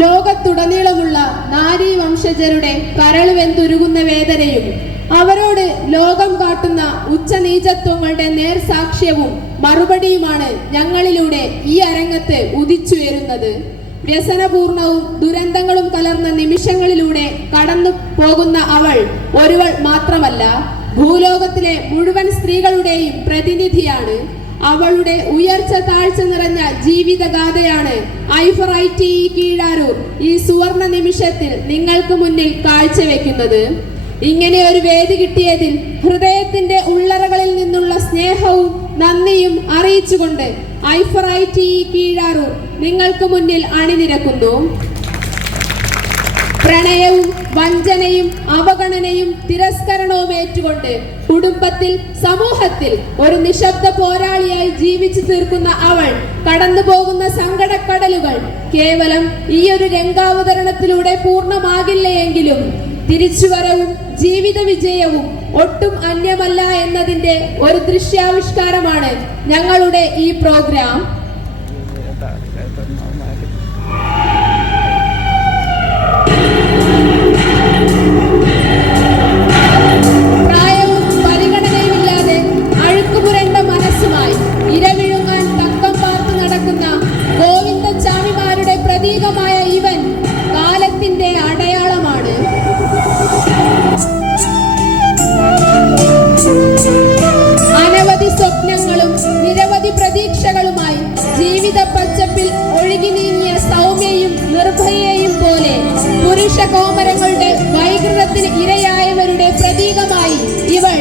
ലോകത്തുടനീളമുള്ള നാരീ വംശജരുടെ കരളുവെന്തുരുകുന്ന വേദനയും അവരോട് ലോകം കാട്ടുന്ന ഉച്ചനീചത്വങ്ങളുടെ നേർസാക്ഷ്യവും മറുപടിയുമാണ് ഞങ്ങളിലൂടെ ഈ അരങ്ങത്ത് ഉദിച്ചുയരുന്നത്. വ്യസനപൂർണവും ദുരന്തങ്ങളും കലർന്ന നിമിഷങ്ങളിലൂടെ കടന്നു പോകുന്ന അവൾ ഒരുവൾ മാത്രമല്ല, ഭൂലോകത്തിലെ മുഴുവൻ സ്ത്രീകളുടെയും പ്രതിനിധിയാണ്. അവളുടെ ഉയർച്ച താഴ്ച നിറഞ്ഞ ജീവിതഗാഥയാണ് ഐഫറൈറ്റി കീഴാരൂർ ഈ സുവർണ നിമിഷത്തിൽ നിങ്ങൾക്ക് മുന്നിൽ കാഴ്ചവെക്കുന്നത്. ഇങ്ങനെ ഒരു വേദി കിട്ടിയതിൽ ഹൃദയത്തിന്റെ ഉള്ളറകളിൽ നിന്നുള്ള സ്നേഹവും നന്ദിയും അറിയിച്ചുകൊണ്ട് ഐഫറൈറ്റി കീഴാരൂർ നിങ്ങൾക്ക് മുന്നിൽ അണിനിരക്കുന്നു. പ്രണയവും വഞ്ചനയും അവഗണനയും തിരസ്കരണവും ഏറ്റുകൊണ്ട് കുടുംബത്തിൽ സമൂഹത്തിൽ ഒരു നിശബ്ദ പോരാളിയായി ജീവിച്ചു തീർക്കുന്ന അവൾ കടന്നു പോകുന്ന സങ്കടക്കടലുകൾ കേവലം ഈ ഒരു രംഗാവതരണത്തിലൂടെ പൂർണ്ണമാകില്ലയെങ്കിലും തിരിച്ചുവരവും ജീവിത വിജയവും ഒട്ടും അന്യമല്ല എന്നതിന്റെ ഒരു ദൃശ്യാവിഷ്കാരമാണ് ഞങ്ങളുടെ ഈ പ്രോഗ്രാം. പ്രായവും പരിഗണനയുമില്ലാതെ അഴുക്കുപുരണ്ട മനസ്സുമായി ഇരവിഴുങ്ങാൻ തക്കം പാർത്തു നടക്കുന്ന ഗോവിന്ദച്ചാമിമാരുടെ പ്രതീകമായ ഇവൻ കാലത്തിന്റെ അടയാളമാണ്. അനവധി സ്വപ്നങ്ങളും നിരവധി പ്രതീക്ഷകളുമായി ജീവിത പച്ചപ്പിൽ ഒഴുകി നീങ്ങിയ സൗമ്യയും നിർഭയയും പോലെ പുരുഷ കോമരങ്ങളുടെ വൈകൃതത്തിന് ഇരയായവരുടെ പ്രതീകമായി ഇവൾ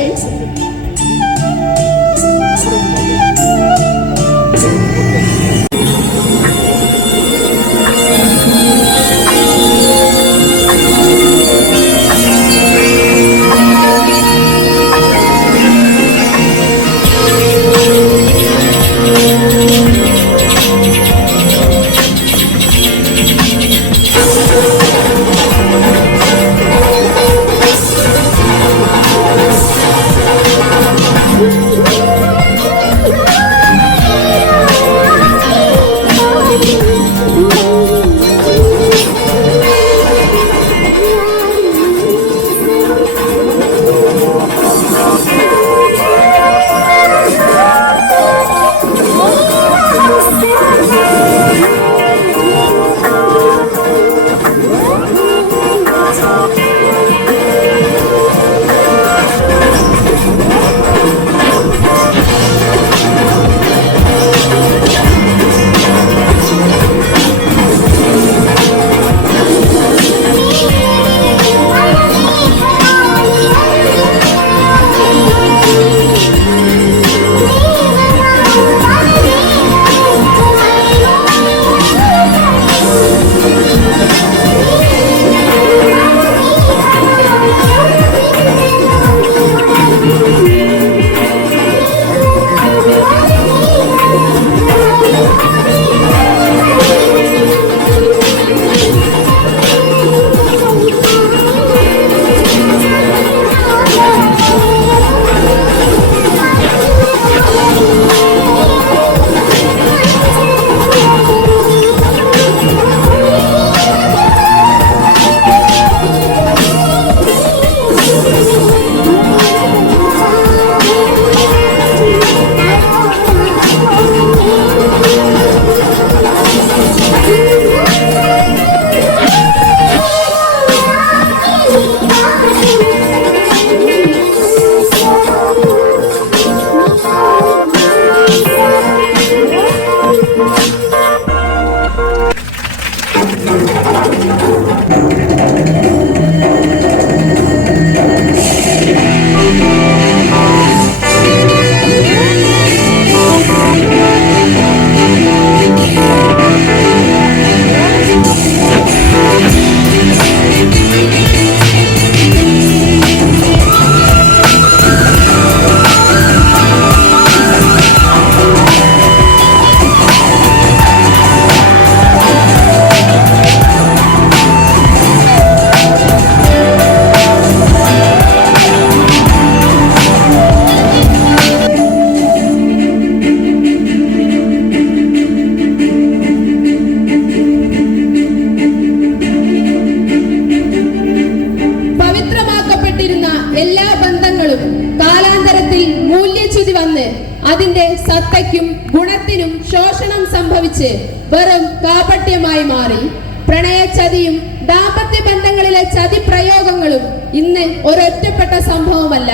അതിന്റെ സത്തയ്ക്കും ഗുണത്തിനും ശോഷണം സംഭവിച്ച് വെറും കാപട്യമായി മാറി. പ്രണയചതിയും ദാമ്പത്യ ബന്ധങ്ങളിലെ ചതിപ്രയോഗങ്ങളും ഇന്ന് ഒരൊറ്റപ്പെട്ട സംഭവമല്ല.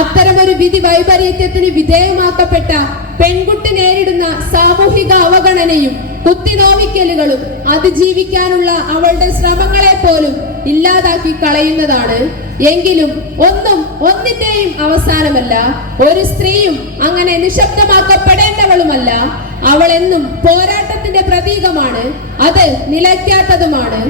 അത്തരമൊരു വിധി വൈപരീത്യത്തിന് വിധേയമാക്കപ്പെട്ട പെൺകുട്ടി നേരിടുന്ന സാമൂഹിക അവഗണനയും കുത്തിനോവിക്കലുകളും അതിജീവിക്കാനുള്ള അവളുടെ ശ്രമങ്ങളെ പോലും ഇല്ലാതാക്കി കളയുന്നതാണ്. എങ്കിലും ഒന്നിന്റെയും അവസാനമല്ല. ഒരു സ്ത്രീയും അങ്ങനെ നിശബ്ദമാക്കപ്പെടേണ്ടവളുമല്ല. അവൾ എന്നും പോരാട്ടത്തിന്റെ പ്രതീകമാണ്. അത് നിലയ്ക്കാത്തതുമാണ്.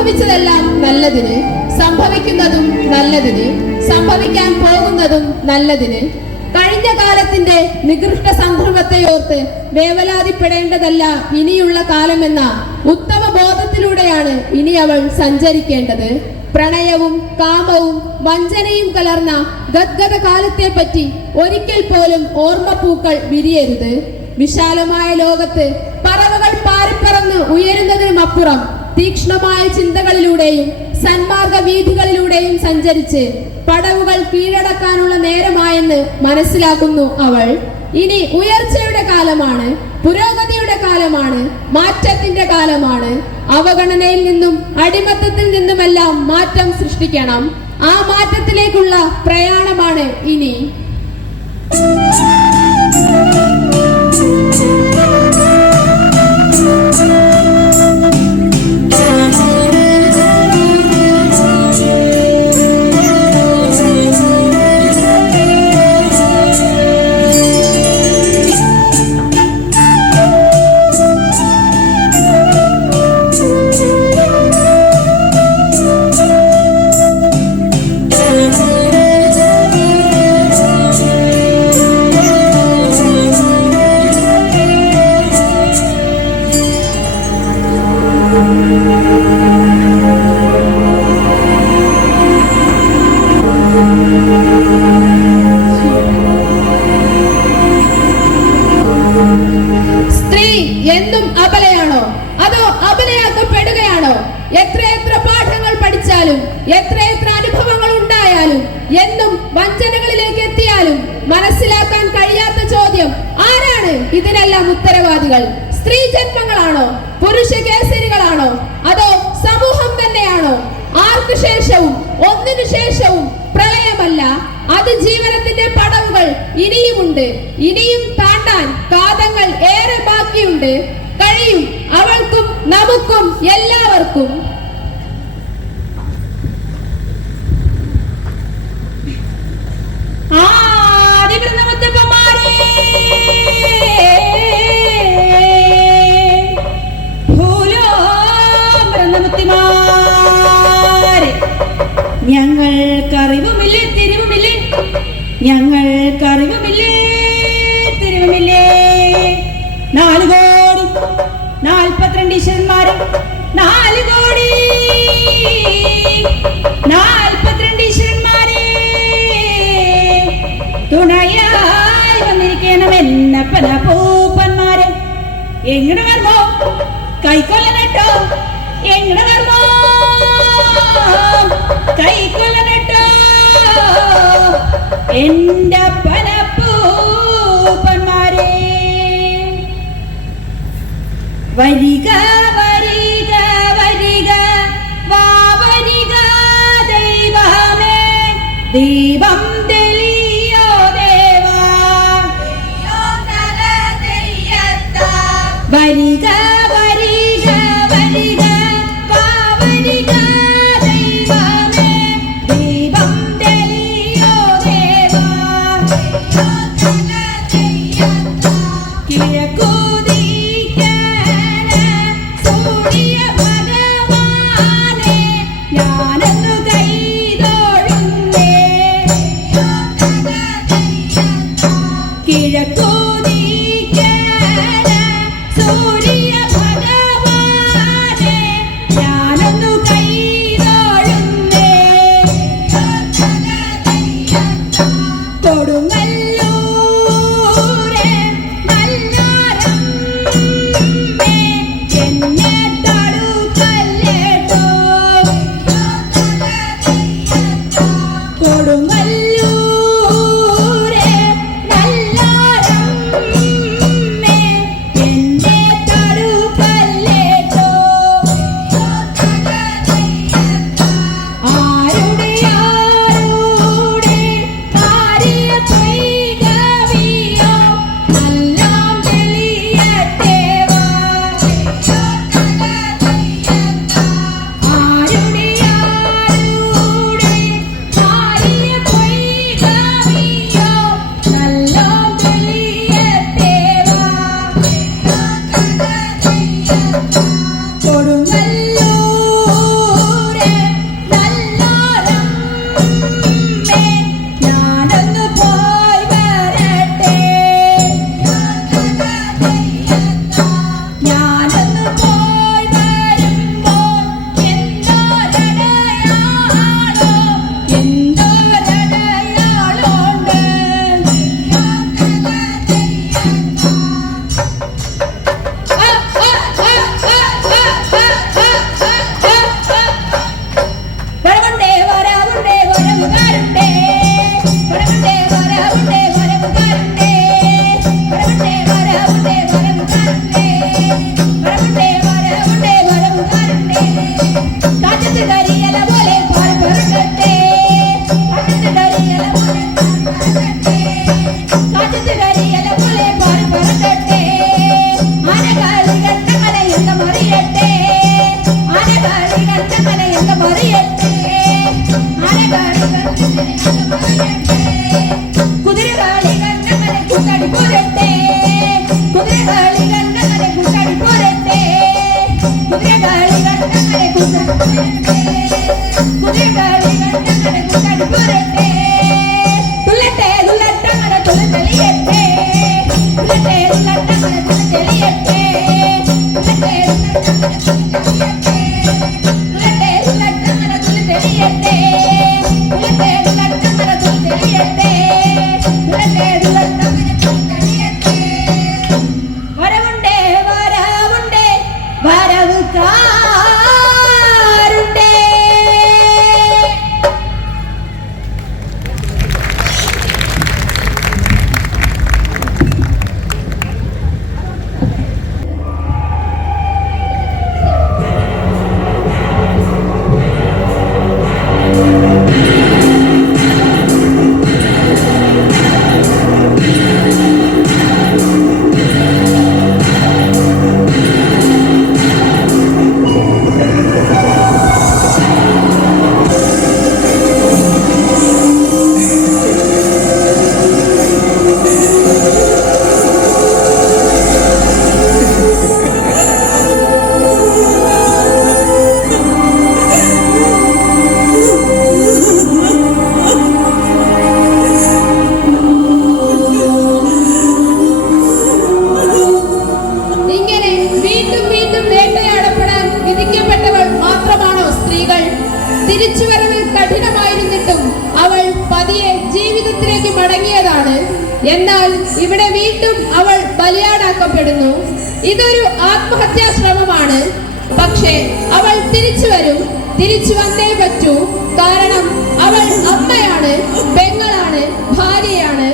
സംഭവിച്ചതെല്ലാം നല്ലതിന്, സംഭവിക്കുന്നതും നല്ലതിന്, സംഭവിക്കാൻ പോകുന്നതും നല്ലതിന്. കഴിഞ്ഞ കാലത്തിന്റെ നികൃഷ്ട സന്ദർഭത്തെയോർത്ത് വേവലാതിപ്പെടേണ്ടതല്ല ഇനിയുള്ള കാലമെന്ന ഉത്തമ ബോധത്തിലൂടെയാണ് ഇനി അവൾ സഞ്ചരിക്കേണ്ടത്. പ്രണയവും കാമവും വഞ്ചനയും കലർന്ന ഗദ്ഗത കാലത്തെ പറ്റി ഒരിക്കൽ പോലും ഓർമ്മപ്പൂക്കൾ വിരിയരുത്. വിശാലമായ ലോകത്ത് പറവകൾ പാറിപ്പറന്ന് ഉയരുന്നതിനുമപ്പുറം തീക്ഷ്ണമായ ചിന്തകളിലൂടെയും സന്മാർഗ വീഥികളിലൂടെയും സഞ്ചരിച്ച് പടവുകൾ കീഴടക്കാനുള്ള നേരമായെന്ന് മനസ്സിലാക്കുന്നു അവൾ. ഇനി ഉയർച്ചയുടെ കാലമാണ്, പുരോഗതിയുടെ കാലമാണ്, മാറ്റത്തിന്റെ കാലമാണ്. അവഗണനയിൽ നിന്നും അടിമത്തത്തിൽ നിന്നുമെല്ലാം മാറ്റം സൃഷ്ടിക്കണം. ആ മാറ്റത്തിലേക്കുള്ള പ്രയാണമാണ് ഇനി. എന്നും അബലയാണോ അതോ അബലയാക്കപ്പെടുകയാണോ? എത്രയെത്ര പാഠങ്ങൾ പഠിച്ചാലും എത്രയെത്ര അനുഭവങ്ങൾ ഉണ്ടായാലും എന്നും വഞ്ചനകളിലേക്ക് എത്തിയാലും മനസ്സിലാക്കാൻ കഴിയാത്ത ചോദ്യം, ആരാണ് ഇതിനെല്ലാം ഉത്തരവാദികൾ? സ്ത്രീ ജന്മങ്ങളാണോ? പുരുഷ കേസരികളാണോ? അതോ സമൂഹം തന്നെയാണോ? ആർക്കു ശേഷവും ഒന്നിനു ശേഷവും പ്രളയമല്ല, അതിജീവനത്തിന്റെ പടവുകൾ ഇനിയുമുണ്ട്. ഇനിയും താണ്ടാൻ കാതങ്ങൾ ഏറെ ബാക്കിയുണ്ട്. കഴിയും അവൾക്കും നമുക്കും എല്ലാവർക്കും. ഞങ്ങൾക്കറിവുമില്ലേ തിരിവുമില്ലേ, ഞങ്ങൾക്കറിവുമില്ലേ തിരിവുമില്ലേ. 4 കോടി 42 ഈശ്വരന്മാരും 4 കോടി 42 ഈശ്വരന്മാരെ തുണയായി വന്നിരിക്കണം എന്നപ്പന പൂപ്പന്മാരെ. എങ്ങനെ കർമ്മോ കൈക്കൊല്ലനട്ടോ, എങ്ങനെ കർമ്മോ കൈക്കൊല്ലനട്ടോ എന്റെ പനപ്പൂപ്പന്മാരെ. വരിക വരിക വരിക വാ വരിക ദൈവമേ, ദീപം തെളിയോ ദേവാ, വരിക വരിക വരിക വാ വരിക ദൈവമേ, ദീപം തെളിയോ ദേവാ. കിഴക്കുദിക്കണ സൂര്യ ഭഗവാനെ ഞാനൊന്നു കൈതൊഴുന്നേ. കിഴക്കുദിക്കണ സൂര്യ ഭഗവാനെ ഞാനൊന്നു കൈതൊഴുന്നേ. കൊടുങ്ങല്ലൂരെ നല്ലാരമ്മേ എന്നെ തടുക്കല്ലേട്ടോ. കൊടുങ്ങല്ലൂരെ നല്ലാരമ്മേ എന്നെ തടുക്കല്ലേട്ടോ. ആരുടെ ആരുടെ ആര്യ പൈകവിയോ നല്ലാം തെളിയട്ടെ വാ. ആരുടെ ആരുടെ ആര്യ പൈകവിയോ എന്നാൽ ഇവിടെ വീണ്ടും അവൾ ബലിയാടാക്കപ്പെടുന്നു. ഇതൊരു ആത്മഹത്യാ ശ്രമമാണ്. പക്ഷേ അവൾ തിരിച്ചു വരും, തിരിച്ചു വന്നേ പറ്റൂ. കാരണം അവൾ അമ്മയാണ്, പെങ്ങളാണ്, ഭാര്യയാണ്.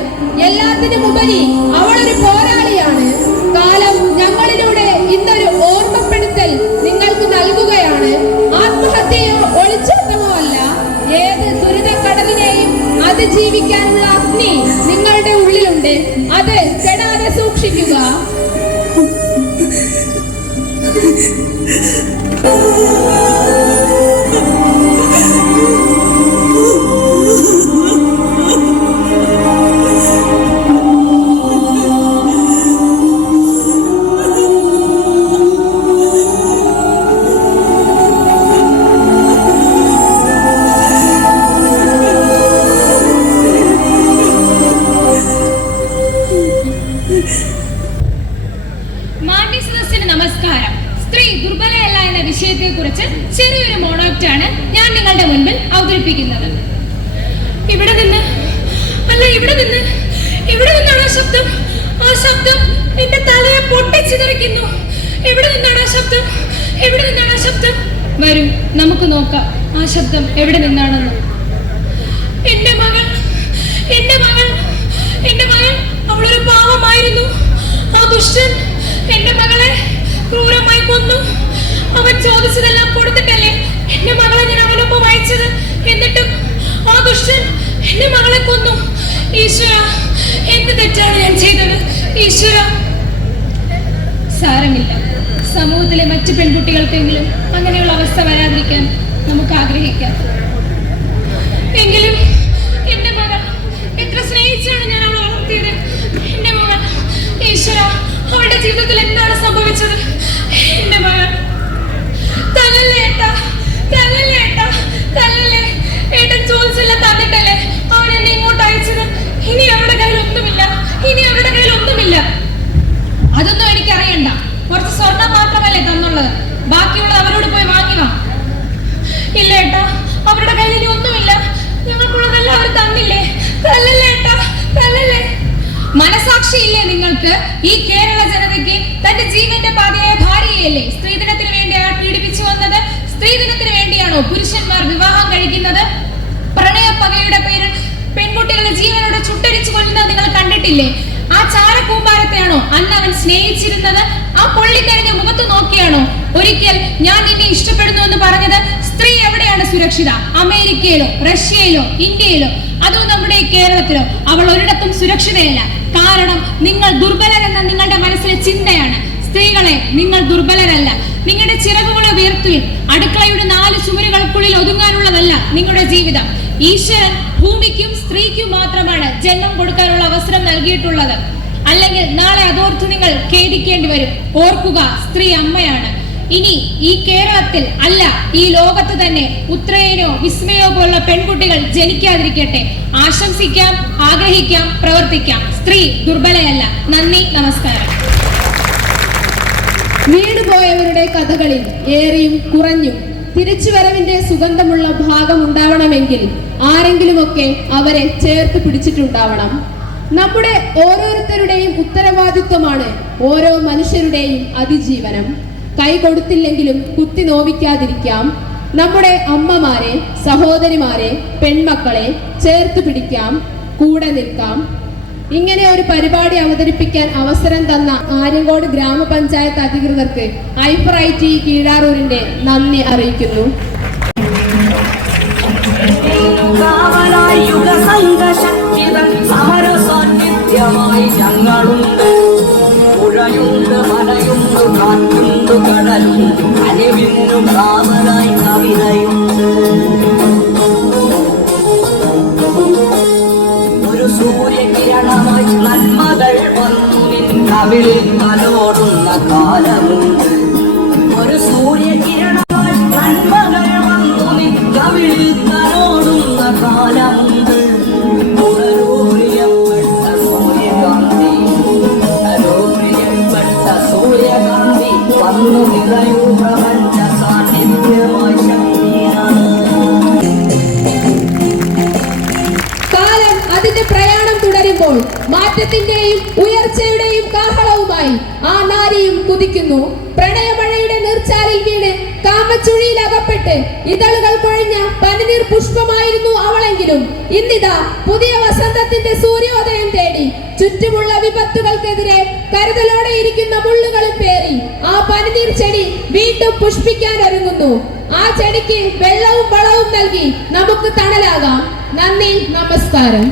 എല്ലാത്തിനും ഉപരി അവളൊരു പോരാളിയാണ്. കാലം ഞങ്ങളിലൂടെ ഇന്നൊരു ഓർമ്മപ്പെടുത്തൽ നിങ്ങൾക്ക് നൽകുകയാണ്. ആത്മഹത്യയോ ഒളിച്ചോട്ടമോ അല്ല, ഏത് ദുരിതക്കടലിനെയും അതിജീവിക്കാനുള്ള അഗ്നി നിങ്ങളുടെ ഉള്ളിലുണ്ട്. അത് കെടാതെ സൂക്ഷിക്കുക. നമസ്കാരം. സ്ത്രീ ദുർബലയല്ല എന്ന വിഷയത്തെ കുറിച്ച് ചെറിയൊരു മോണോക്റ്റാണ് ഞാൻ നിങ്ങളുടെ മുൻപിൽ അവതരിപ്പിക്കുന്നത്. ഇവിടെ നിന്നാണ് ആ ശബ്ദം. ആ ശബ്ദം എന്റെ തലയെ പൊട്ടിച്ചിതറിക്കുന്നു. എവിടെ നിന്നാണ് ആ ശബ്ദം? വരൂ, നമുക്ക് നോക്കാം ആ ശബ്ദം എവിടെ നിന്നാണെന്ന്. എന്റെ മകൾ അവളൊരു പാവമായിരുന്നു. ആ ദുഷ്ടൻ എന്റെ മകളെ ക്രൂരമായി കൊന്നു. അവൻ ചോദിച്ചതെല്ലാം കൊടുത്തിട്ടല്ലേ എന്റെ മകളെ ഞാൻ അവനൊപ്പം അയച്ചത്. എന്നിട്ടും ആ ദുഷ്ടൻ എന്റെ മകളെ കൊന്നു. ഈശ്വര, എന്ത് തെറ്റാണ് ഞാൻ ചെയ്തത്? ഈശ്വര. സാരമില്ല, സമൂഹത്തിലെ മറ്റു പെൺകുട്ടികൾക്കെങ്കിലും അങ്ങനെയുള്ള അവസ്ഥ വരാതിരിക്കാൻ നമുക്ക് ആഗ്രഹിക്കാം. എങ്കിലും എന്റെ മകൾ എത്ര സ്നേഹിച്ചാണ് ഞാൻ അവളെ വളർത്തിയത്. എന്റെ മകൾ, ഈശ്വര, അവളുടെ ജീവിതത്തിൽ എന്താണ് സംഭവിച്ചത്? എന്റെ മകൾ. തല്ലല്ലേ ഏട്ടൻ ചോദിച്ചില്ല തന്നിട്ടല്ലേ അവൻ എന്നെ ഇങ്ങോട്ട് അയച്ചത്. ഇനി അവരുടെ കയ്യിൽ ഒന്നുമില്ല. അതൊന്നും എനിക്കറിയണ്ട. കുറച്ച് സ്വർണം മാത്രമല്ലേ തന്നുള്ളത്, ബാക്കിയുള്ളത് അവരോട് പോയി വാങ്ങി വാ. ഇല്ല ഏട്ടാ, അവരുടെ കയ്യിൽ ഇനി ഒന്നുമില്ല. ഞങ്ങൾക്കുള്ളതെല്ലാം അവർ തന്നില്ലേ. തല്ലല്ലേ ഏട്ടാ, തല്ലല്ലേ. മനസാക്ഷിയില്ലേ നിങ്ങൾക്ക്? ഈ കേരള ജനതയ്ക്ക് തന്റെ ജീവന്റെ പാതയായ ഭാര്യയല്ലേ സ്ത്രീധനത്തിന് വേണ്ടി അയാൾ പീഡിപ്പിച്ചു വന്നത്? സ്ത്രീധനത്തിന് വേണ്ടിയാണോ പുരുഷന്മാർ വിവാഹം കഴിക്കുന്നത്? പ്രണയപ്പകയുടെ പേരിൽ പെൺകുട്ടികളെ ജീവനോടെ ചുട്ടരിച്ചു കൊല്ലുന്നത് നിങ്ങൾ കണ്ടിട്ടില്ലേ? ആ ചാരക്കൂമ്പാരത്തെയാണോ അന്ന് അവൻ സ്നേഹിച്ചിരുന്നത്? ആ പൊള്ളിക്കരിഞ്ഞ മുഖത്ത് നോക്കിയാണോ ഒരിക്കൽ ഞാൻ നിന്നെ ഇഷ്ടപ്പെടുന്നു എന്ന് പറഞ്ഞത്? സ്ത്രീ എവിടെയാണ് സുരക്ഷിത? അമേരിക്കയിലോ, റഷ്യയിലോ, ഇന്ത്യയിലോ, അതോ നമ്മുടെ കേരളത്തിലോ? അവൾ ഒരിടത്തും സുരക്ഷിതയല്ല. കാരണം നിങ്ങൾ ദുർബലരെന്ന നിങ്ങളുടെ മനസ്സിലെ ചിന്തയാണ്. സ്ത്രീകളെ, നിങ്ങൾ ദുർബലരല്ല. നിങ്ങളുടെ ചിറകുകളെ ഉയർത്തുവിൻ. അടുക്കളയുടെ 4 ചുമരുകൾക്കുള്ളിൽ ഒതുങ്ങാനുള്ളതല്ല നിങ്ങളുടെ ജീവിതം. ഈശ്വരൻ ഭൂമിക്കും സ്ത്രീക്കും മാത്രമാണ് ജന്മം കൊടുക്കാനുള്ള അവസരം നൽകിയിട്ടുള്ളത്. അല്ലെങ്കിൽ നാളെ അതോർത്ത് നിങ്ങൾ ഖേദിക്കേണ്ടി വരും. ഓർക്കുക, സ്ത്രീ അമ്മയാണ്. ഇനി ഈ കേരളത്തിൽ അല്ല, ഈ ലോകത്ത് തന്നെ ഉത്രയനോ വിസ്മയോ പോലുള്ള പെൺകുട്ടികൾ ജനിക്കാതിരിക്കട്ടെ. ആശംസിക്കാം, ആഗ്രഹിക്കാം, പ്രവർത്തിക്കാം. സ്ത്രീ ദുർബലയല്ല. നന്ദി, നമസ്കാരം. വീണുപോയവരുടെ കഥകളിൽ ഏറിയും കുറഞ്ഞും തിരിച്ചുവരവിന്റെ സുഗന്ധമുള്ള ഭാഗം ഉണ്ടാവണമെങ്കിൽ ആരെങ്കിലുമൊക്കെ അവരെ ചേർത്ത് പിടിച്ചിട്ടുണ്ടാവണം. നമ്മുടെ ഓരോരുത്തരുടെയും ഉത്തരവാദിത്വമാണ് ഓരോ മനുഷ്യരുടെയും അതിജീവനം. കൈ കൊടുത്തില്ലെങ്കിലും കുത്തി നോവിക്കാതിരിക്കാം. നമ്മുടെ അമ്മമാരെ, സഹോദരിമാരെ, പെൺമക്കളെ ചേർത്ത് പിടിക്കാം, കൂടെ നിൽക്കാം. ഇങ്ങനെ ഒരു പരിപാടി അവതരിപ്പിക്കാൻ അവസരം തന്ന ആര്യങ്കോട് ഗ്രാമപഞ്ചായത്ത് അധികൃതർക്ക് ഐഫറൈറ്റി കീഴാറൂരിന്റെ നന്ദി അറിയിക്കുന്നു. പുഴയുണ്ട്, മലയുണ്ട്, കാറ്റുണ്ട്, കടലുണ്ട്, അലിവിന്നു കാവലായി കവിതയുണ്ട്. ഒരു സൂര്യകിരണമായി നന്മകൾ വന്നു നിൻ കവിളിൽ തലോടുന്ന കാലമുണ്ട്. ഒരു സൂര്യകിരണമായി നന്മകൾ വന്നു നിൻ കവിളിൽ തലോടുന്ന കാലമുണ്ട്. വന്നു നിറയൂ പ്രപഞ്ച സാന്നിധ്യമായി ശക്തിയാണ്. കാലം അതിന്റെ പ്രയാണം തുടരും. വരുമ്പോൾ മാറ്റത്തിന്റെയും ഉയർച്ചയുടെയും കാഹളവുമായി ആ നാരിയും കുതിക്കുന്നു. പ്രണയമഴയുടെ നീർച്ചാലിൽ വീണ് കാമച്ചുഴിയിൽ അകപ്പെട്ട് ഇതളുകൾ കൊഴിഞ്ഞ പനിനീർ പുഷ്പമായിരുന്നു അവളെങ്കിലും ഇന്നിതാ പുതിയ വസന്തത്തിന്റെ സൂര്യോദയം തേടി ചുറ്റുമുള്ള വിപത്തുകൾക്കെതിരെ കരുതലോടെ ഇരിക്കുന്ന മുള്ളുകളും പേറി ആ പനിനീർ ചെടി വീണ്ടും പുഷ്പിക്കാൻ ഒരുങ്ങുന്നു. ആ ചെടിക്ക് വെള്ളവും വളവും നൽകി നമുക്ക് തണലാകാം. നന്ദി, നമസ്കാരം.